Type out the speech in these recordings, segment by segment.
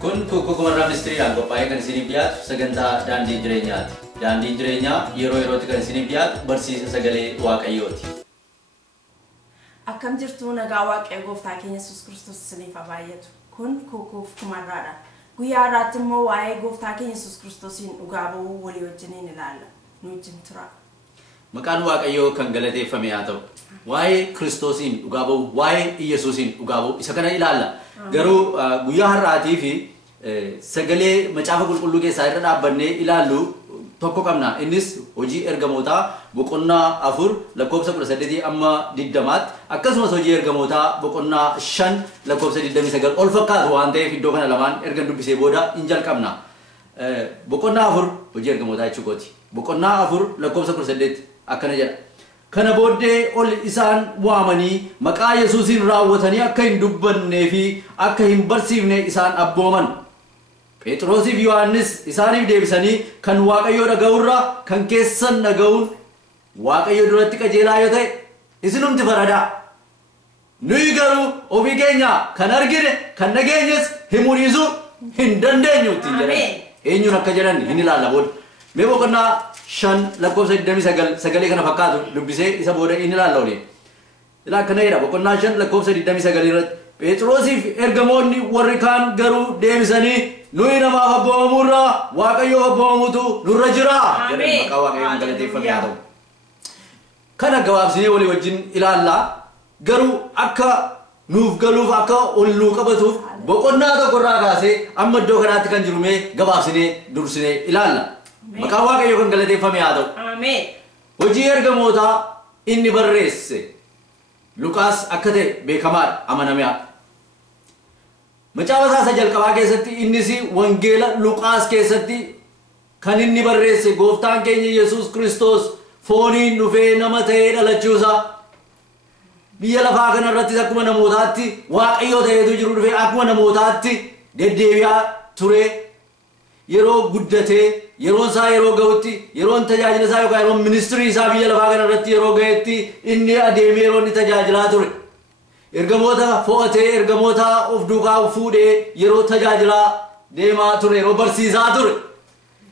Kun kukumarraa ministeeriyaan qophaa'ee kan isiniif dhiyaatu sagantaa daandii jireenyaati. Daandiin jireenyaa yeroo yerootti kan isiniif dhiyaatu barsiisa sagalee Waaqayyooti. Akkam jirtu nagaa Waaqayyo Gooftaa keenya Yesuus Kiristoos isiniif haa baay'atu. Kun kukumarraadha. Guyyaa irratti immoo waa'ee Gooftaa keenya Yesuus Kiristoosiin dhugaa ba'uu walii wajjiniin ilaalla. Nu wajjin tura. Maqaan Waaqayyoo kan galateeffame haa ta'u. Waa'ee Kiristoosiin dhugaa ba'uu, waa'ee Iyesuusiin dhugaa ba'uu isa kana ilaalla. Garuu guyyaa har'aatii fi sagalee macaafa qulqulluu keessaa irra dhaabbannee ilaallu tokko qabna. Innis hojii ergamootaa boqonnaa 4 lakkoofsa 18 amma 20tti akkasumas hojii ergamootaa boqonnaa 5 lakkoofsa 29 ol fakkaatu waan ta'eef iddoo kana lamaan erga dubbisee booda in jalqabna. Boqonnaa 4 hojii ergamootaa jechuukooti. Boqonnaa 4 lakkoofsa 18 akkana jedha. Kana booddee ol isaan waamanii maqaa Yesuusiin raawwatanii akka hin dubbannee fi akka hin barsiifne isaan abbooman. Phexroosii fi Yohaannis isaaniif deebisanii kan Waaqayyoo dhaga'urraa kan keessan dhaga'uun Waaqayyo duratti qajeelaa yoo ta'e isinumti faradaa. Nuyi garuu ofii keenya kan argine kan dhageenyes himuudhiisuu hin dandeenyu ittiin jedhan. Eenyuun akka jedhan hin ilaalla booda. Mee boqonnaa 5 lakkoofsa 29 sagalee kana fakkaatu dubbisee isa booda in ilaalla olee. Ilaa akkana jedha boqonnaa 5 lakkoofsa 29 irratti Phexroosii fi ergamoonni warri kaan garuu deebisanii nuyi namaaf abboomamuurraa Waaqayyoo abboomamuutu nurra jira jedhan maqaa Waaqayyoon galateeffame haa ta'u. Kana gabaabsinee walii wajjin ilaallaa garuu akka nuuf galuuf akka ol nuu qabatuuf boqonnaa tokkorraa kaasee amma iddoo kanaatti kan jiru mee gabaabsinee dursinee ilaalla. Maqaa Waaqayyoo kan galateeffame haa ta'u. Ameen. Hojii ergamootaa inni barreesse Luqaas akka ta'e beekamaadha amanamee. Macaafa isaa jalqabaa keessatti innis wangeela Luqaas keessatti kan inni barreesse Gooftaan keenya Yesuus Kiristoos fooniin dhufee nama ta'ee dhalachuusaa biyya lafaa kanarrattis akkuma namootaatti Waaqayyoo ta'eetu jiru dhufee akkuma namootaatti deddeebi'aa ture. Yeroo guddatee yeroon isaa yeroo ga'utti yeroon tajaajila isaa yookaan yeroon ministirii isaa biyya lafaa kanarratti yeroo ga'etti inni adeemee yeroo inni tajaajilaa ture. Ergamoota fo'atee ergamoota of duukaa fuudhee yeroo tajaajilaa deemaa ture, yeroo barsiisaa ture,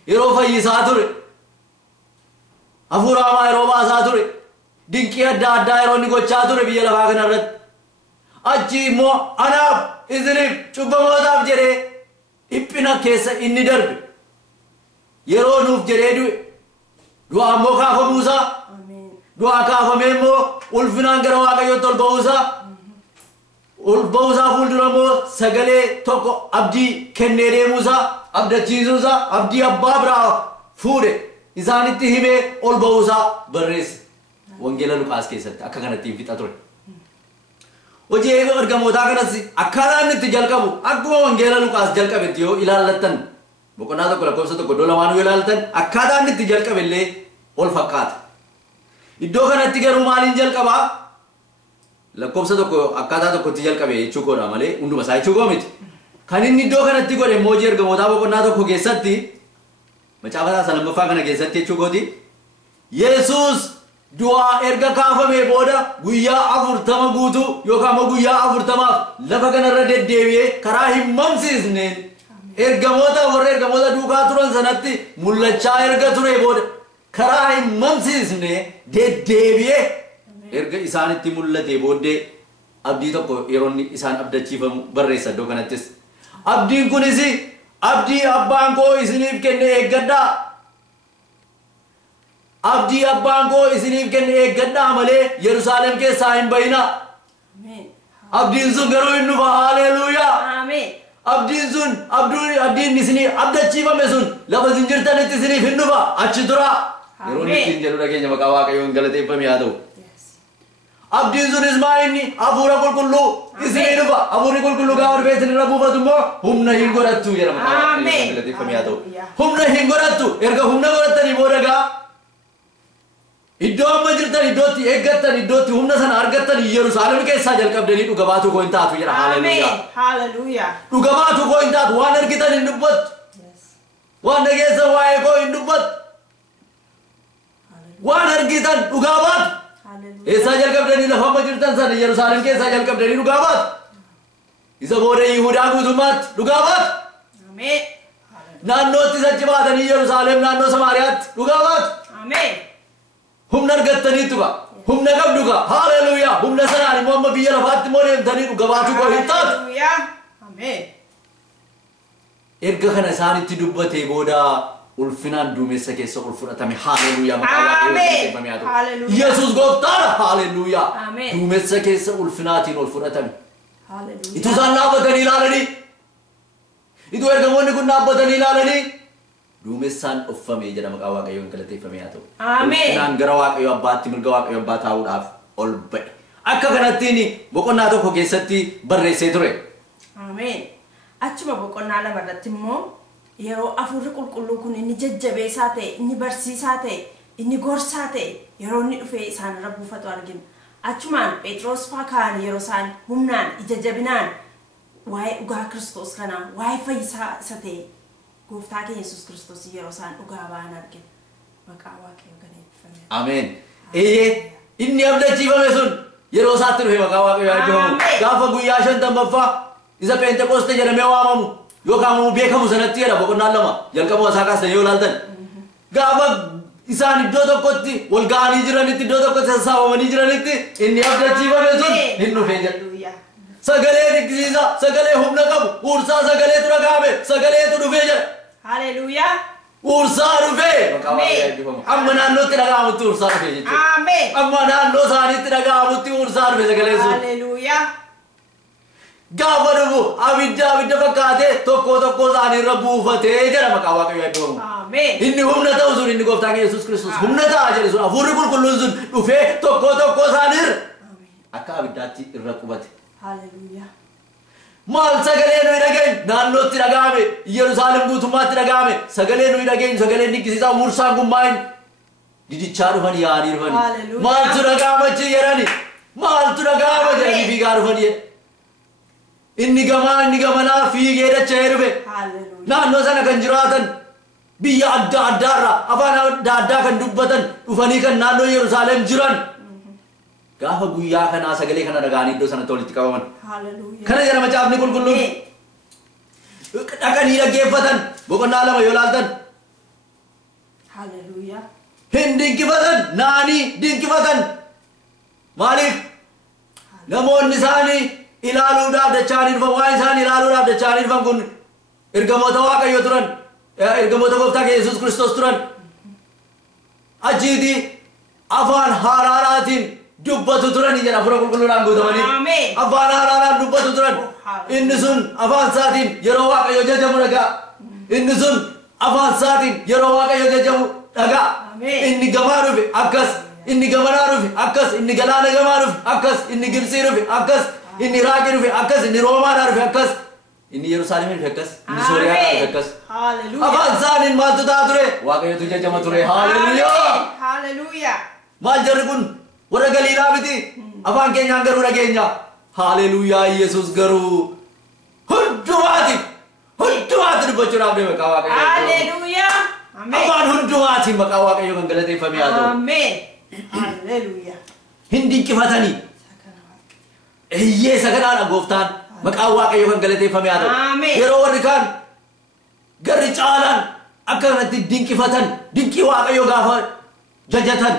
yeroo fayyisaa ture, hafuura hamaa yeroo baasaa ture, dinqii adda addaa yeroo inni gochaa ture biyya lafaa kanarratti. Achi immoo anaaf isiniif cubbamootaaf jedhee dhiphina keessa inni darbe yeroo nuuf jedhee du'e du'aa immoo kaafamuusaa du'aa kaafamee immoo ulfinaan gara Waaqayyootti ol ba'uusaa ol ba'uusaa fuuldura immoo sagalee tokko abdii kennee deemuusaa abdachiisuusaa abdii abbaa biraa fuudhe isaanitti himee ol ba'uusaa barreesse wangeela Luqaas keessatti akka kanatti hin fixa ture. Hojii ergamootaa kanas akkaataa inni itti jalqabu akkuma wangeela Luqaas jalqabetti yoo ilaallattan boqonnaa tokko lakkoofsa tokko iddoo lamaan yoo ilaallattan akkaataa inni itti jalqabe illee ol fakkaata. Iddoo kanatti garuu maaliin jalqabaa? Lakkoofsa tokko akkaataa tokkotti jalqabe jechuu koodha malee hunduma isaa jechuu koo miti. Kan inni iddoo kanatti godhe immoo hojii ergamootaa boqonnaa tokko keessatti macaafa isaa lammaffaa kana keessatti jechuu kooti Yesuus du'aa erga kaafamee booda guyyaa 40 guutuu yookaan guyyaa 40 lafa kanarra deddeebi'ee karaa hin mamsiisneen warra ergamoota duukaa turan sanatti mul'achaa erga ture booda karaa hin mamsiisne deddeebi'ee erga isaanitti mul'ate booddee abdii tokko yeroo isaan abdachiifamu barreessa iddoo kanattis. Abdiin kunis abdii abbaan koo isiniif kenne eeggadhaa. Abdii abbaan koo isiniif kenne eeggadhaa malee Yerusaalem keessaa hin bayinaa. Abdiin sun garuu hin dhufa. Haleluuyaa. Abdiin sun abdiin isinii abdachiifame sun lafa isin jirtanitti isiniif hin dhufa. Achi tura. Yeroo ittiin jedhu dhageenya maqaa Waaqayyoon galateeffame haa ta'u. Abdiin sunis maa inni hafuura qulqulluu isinii dhufa. Hafuurri qulqulluu gaafa dhufee isinirra buufatu immoo humna hin godhattu jedha maqaa Waaqayyoon galateeffame haa ta'u. Humna hin godhattu. Erga humna godhattanii booda gaa iddoo amma jirtan iddootti eeggattan iddootti humna sana argattan Yerusaalem keessaa jalqabdanii dhuga baatu koo hin taatu jedha. Haleluuyaa. Dhuga baatu koo hin taatu waan argitan hin dubbattu. Waan dhageessan waa'ee koo hin dubbattu. Waan argitan dhugaa baatu. Eessaa jalqabdanii lafa amma jirtan sana Yerusaalem keessaa jalqabdanii dhugaa baatu. Isa booda Yihuudaa guutummaatti dhugaa baatu. Amen. naannootti sachi baatanii Yerusaalem naannoo Samaariyaatti dhugaa baatu. Amen. Humna argattaniitu qa humna qabdu qa haleluuyaa humna sanaan immoo amma biyya lafaatti immoo deemtanii dhuga baatu koo hin taatu. Hallelujah. Amen. Erga kana isaanitti dubbatee booda ulfinaan duumessa keessa ol fudhatame haleluuyaa maqaa Amen. Waaqayyoo Hallelujah. Yesuus gooftaadha haleluuyaa Amen. duumessa keessa ulfinaatiin ol fudhatame. Hallelujah. Itu isaan dhaabbatanii ilaalanii itu ergamoonni kun dhaabbatanii ilaalanii duumessaan uffamee jedha maqaa Waaqayyoon galateeffamee haa ta'u. Amen. Ulfinaan gara Waaqayyoo abbaatti mirga Waaqayyoo abbaa taa'uudhaaf ol ba'e. Akka kanattiin boqonnaa tokko keessatti barreessee ture. Amen. Achuma boqonnaa lamarratti immoo yeroo afurri qulqulluu kun inni jajjabeessaa ta'e, inni barsiisaa ta'e, inni gorsaa ta'e yeroo inni dhufee isaan irra buufatu argina. Achumaan Phexros fa'aa kaan yeroo isaan humnaan ija jabinaan waa'ee dhugaa Kiristoos kanaa waa'ee fayyisaa isa ta'e gooftaa keenya Yesuus Kiristoos yeroo isaan dhugaa ba'an argina. Maqaa Waaqayyoo galateeffame. Ameen. Inni abdachiifame sun yeroo isaatti dhufe maqaa Waaqayyoo eebbifamu. Gaafa guyyaa 50ffaa isa Peenteqooste jedhamee waamamu yookaan immoo beekamu sanatti jedha boqonnaa 2 jalqabuma isaa kaasanii yoo ilaaltan. Gaafa isaan iddoo tokkotti wal ga'anii jiranitti iddoo tokkotti sassaabamanii jiranitti inni abdachiifame sun hin dhufee jedha. Sagalee dinqisiisa sagalee humna qabu uursaa sagaleetu dhaga'ame sagaleetu dhufee jedha. Hallelujah. Uursaa dhufee maqaa Waaqayyoo eebbifamu. Amma naannootti dhaga'amutti uursaa dhufee jechuudha. Amen. Amma naannoo isaaniitti dhaga'amutti uursaa dhufe sagaleen sun. Hallelujah. Gaafa dhufu abidda fakkaatee tokko isaanii irra buufatee jedha maqaa Waaqayyoo eebbifamu. Amen. Inni humna ta'u sun inni gooftaan keenya Yesuus Kiristoos humna ta'a jedhe sun hafuurri qulqulluun sun dhufee tokko isaanii irra akka abiddaatti irra qubate. Hallelujah. Maal sagalee nuyi dhageenyu naannootti dhaga'ame Yerusaalem guutummaatti dhaga'ame sagalee nuyi dhageenyu sagalee dinqisiisaa umursaan gummaa'in didichaa dhufan yaa'anii dhufan maaltu dhaga'amachi jedhani maaltu dhaga'ama jedhanii fiigaa dhufan jedhe inni gamaa inni gamanaa fiigee dacha'ee dhufe naannoo sana kan jiraatan biyya adda addaarraa afaan adda addaa kan dubbatan dhufanii kan naannoo Yerusaalem jiran gaafa guyyaa kanaa sagalee kana dhaga'anii iddoo sanatti walitti qabaman. Kana jedha macaafni qulqulluun dhaqanii dhaggeeffatan boqonnaa 2 yoo ilaaltan. Hin dinqifatan naanii dinqifatan maaliif namoonni isaanii ilaaluudhaaf dacha'anii dhufan waan isaan ilaaluudhaaf dacha'anii dhufan kun ergamoota Waaqayyoo turan ergamoota gooftaa keenya Yesuus Kiristoos turan achiiti afaan haaraadhaatiin dubbatu turani jedha hafuura qulqulluudhaan guutamanii afaan haaraadhaan dubbatu turan inni sun afaan isaatiin yeroo Waaqayyo jajamu dhaga'a inni sun afaan isaatiin yeroo Waaqayyo jajamu dhaga'a inni gamaa dhufe akkas inni gamanaa dhufe akkas inni galaana gamaa dhufe akkas inni Gibsii dhufe akkas inni Iraaqii dhufe akkas inni Roomaadhaa dhufe akkas inni Yerusaalem dhufe akkas inni Sooriyaadhaa dhufe akkas afaan isaatiin maaltu ta'a ture Waaqayyotu jajama ture haleluuyaa maal jarri kun warra Galiilaa miti afaan keenyaan garuu dhageenya haleluuyaa Yesuus garuu hundumaati dubbachuudhaaf deeme maqaa Waaqayyoo haleluuyaa afaan hundumaati maqaa Waaqayyoo kan galateeffame haa ta'u amen haleluuyaa hin dinqifatanii eeyyee sagadaadha gooftaan maqaa Waaqayyoo kan galateeffame haa ta'u yeroo warri kaan garri caalaan akka kanatti dinqifatan dinqii Waaqayyoo gaafa jajatan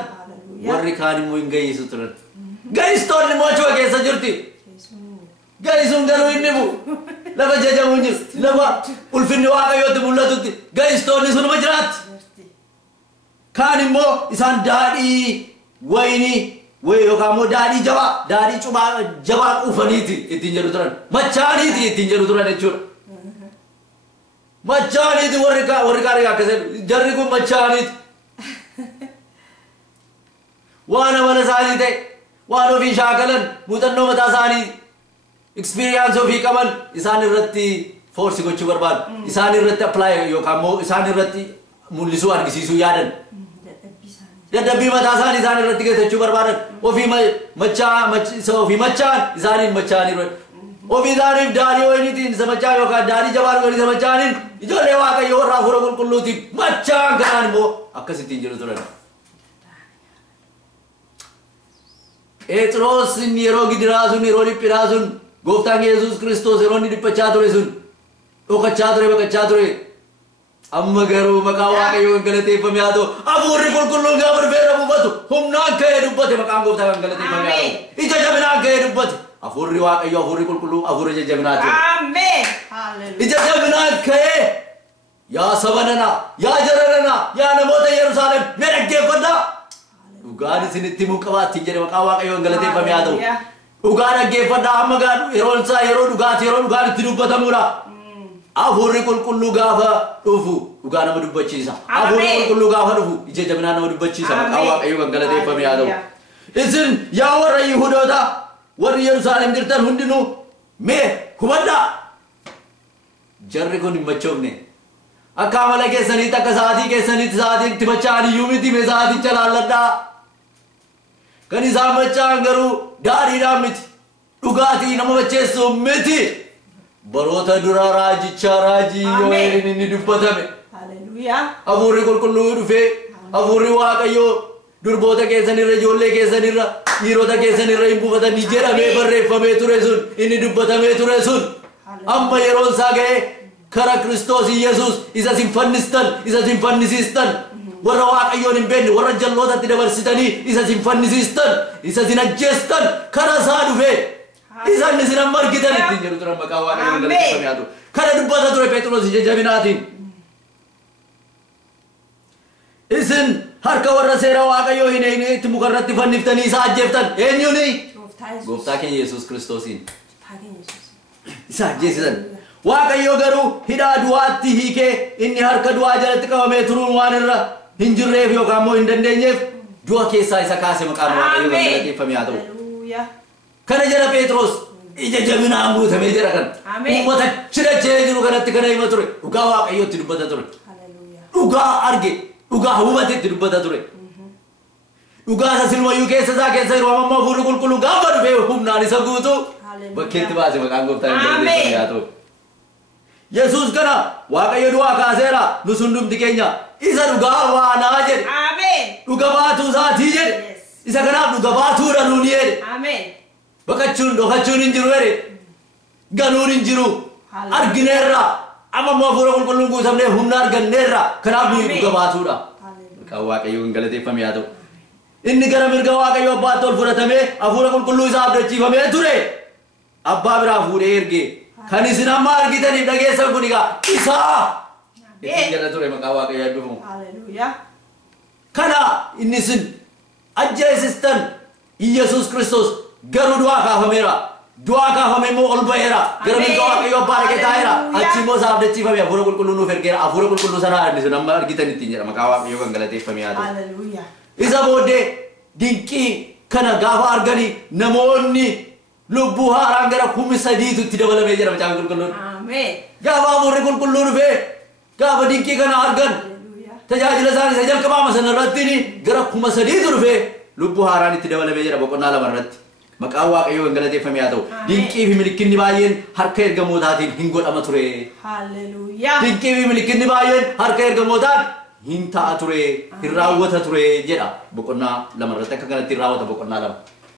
warri kaan immoo hin gayyisu turan gayyistoonni immoo achuma keessa jirti gayyisuun garuu inni bu lafa jajamuun jiru lafa ulfinni Waaqayyootti mul'atutti gayyistoonni sunuma jiraatti kaan immoo isaan daadhii wayinii yookaan immoo daadhii jabaa quufaniiti ittiin jedhu turan machaaniiti ittiin jedhu turan jechuudha machaaniiti warri kaan akkasii jarri kun machaaniiti waan amala isaanii ta'e waan ofii shaakalan muuxannoo mataa isaanii experience ofii qaban isaan irratti force gochuu barbaadu isaan irratti apply yookaan immoo isaan irratti mul'isuu argisiisuu yaadan dadhabbii mataa isaanii isaan irratti geessachuu barbaadan ofii machaan isaaniin machaanii ofii isaaniif daadhii wayiniitiin isa machaan yookaan daadhii jabaan wayinii isa machaaniin ijoollee Waaqayyoo warra hafuura qulqulluutiif machaan kanaan immoo akkasittiin jedhu turan. Phexros yeroo gidiraa sun yeroo dhiphinaa sun gooftaan Yesuus Kiristoos yeroo inni dhiphachaa ture sun dhokachaa ture baqachaa ture amma garuu maqaa waaqayyoo galateeffamee haa ta'u hafuurri qulqulluun gaafa dhufee buufatu humnaan ka'ee dubbate maqaan gooftaa kan galateeffamee haa ta'u ija jabinaan ka'ee dubbate hafuurri waaqayyoo hafuurri qulqulluu hafuura ija jabinaati ija jabinaan ka'ee yaa sabanana yaa jararana yaa namoota Yerusaalem mee dhaggeeffadhaa dhugaan isinitti himuu qabaatti jedhe maqaa waaqayyoo galateeffamee haa ta'u dhugaa dhaggeeffadhaa amma yeroon isaa yeroo dhugaan itti dubbatamuudha hafuurri qulqulluu gaafa dhufu dhugaa nama dubbachiisa hafuurri qulqulluu gaafa dhufu ija jabinaan nama dubbachiisa maqaa waaqayyoo kan galateeffamee haa ta'u isin yaa warra Yihuudoota warri Yerusaalem jirtan hundinuu mee hubadhaa jarri kun hin machoofne akka amala keessaniitti akka sa'aatii keessaniitti sa'aatiin itti machaa'an iyyuu miti mee sa'aaticha laalladhaa kan isaan machaa'an garuu daadhiidhaan miti dhugaatii nama macheessu miti baroota dura raajicha raajii yoo inni dubbatame hafuurri qulqulluu dhufee hafuurri waaqayyoo durboota keessanirra ijoollee keessanirra dhiirota keessanirra hin buufatanii jedhamee barreeffamee ture sun inni dubbatamee ture sun amma yeroon isaa ga'ee kara Kiristoos Yesuus isa sin fannistan isa sin fannisiistan warra waaqayyoon hin beekne warra jallootatti dabarsitanii isa sin fannisiistan isa sin ajjeestan kara isaa dhufee isan isin amma argitan ittiin jedhu turan maqaa waaqayyoon galateeffamee haa ta'u kana dubbata ture Phexros ija jabinaatiin isin harka warra seera waaqayyoo hin eegne itti mukarratti fanniftanii isa ajjeeftan eenyuuni gooftaa keenya Yesuus Kiristoosiin isa ajjeesisan waaqayyoo garuu hidhaa du'aatti hiikee inni harka du'aa jalatti qabamee turuun waan irra hin jirreef yookaan immoo hin dandeenyeef du'a keessaa isa kaase maqaan waaqayyoo galateeffamee haa ta'u kana jala Phexros ija jabinaan guutamee jira kan uummata chirachee jiru kanatti kana hima ture dhugaa waaqayyootti dubbata ture dhugaa arge dhugaa hubatetti dubbata ture dhugaa isa silmayyuu keessa isaa keessa yeroo amma hafuurri qulqulluu gaafa dhufee humnaan isa guutu bakkeetti baase maqaan gooftaa galateeffamee haa ta'u Yesuus kana waaqayyo du'aa kaaseera nus hundumti keenya isa dhugaa waanaa jedhe dhuga baatuu isaatii jedhe isa kanaaf dhuga baatuudha nuuni jedhe baqachuun dhokachuun hin jiru jedhe ganuun hin jiru argineerra amma immoo hafuura qulqulluun guutamnee humna arganneerra kanaaf nuyi dhuga baatuudha maqaan waaqayyoo galateeffamee haa ta'u inni gara mirga waaqayyoo abbaatti ol fudhatamee hafuura qulqulluu isaa abdachiifamee ture abbaa biraa fuudhee ergee kan isin amma argitaniif dhageessan kun egaa isaa ittiin jala ture maqaa waaqayyoo eebbifamu kana inni isin ajjeesistan Yesuus Kiristoos garuu du'aa kaafameera du'aa kaafame immoo ol ba'eera gara mirga waaqayyoo abbaa dhaqee taa'eera achi immoo isaa abdachiifame hafuura qulqulluu nuuf ergeera hafuura qulqulluu sanaa isin amma argitan ittiin jedha maqaa waaqayyoo kan galateeffamee haa ta'u isa booddee dinqii kana gaafa arganii namoonni lubbuu haaraan gara 3,000 itti dabalamee jira macaafa qulqulluun gaafa hafuurri qulqulluu dhufee gaafa dinqii kana argan tajaajila isaanii isa jalqabaama sana irratti gara 3,000 dhufee lubbuu haaraan itti dabalamee jira boqonnaa 2 irratti maqaan waaqayyoo kan galateeffamee haa ta'u dinqii fi milikinni baay'een harka ergamootaatiin hin godhama ture dinqii fi milikinni baay'een harka ergamootaan hin ta'a ture hin raawwata ture jedha boqonnaa 2 irratti akka kanatti hin raawwata boqonnaa 2